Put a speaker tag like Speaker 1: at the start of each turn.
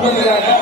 Speaker 1: Thank you.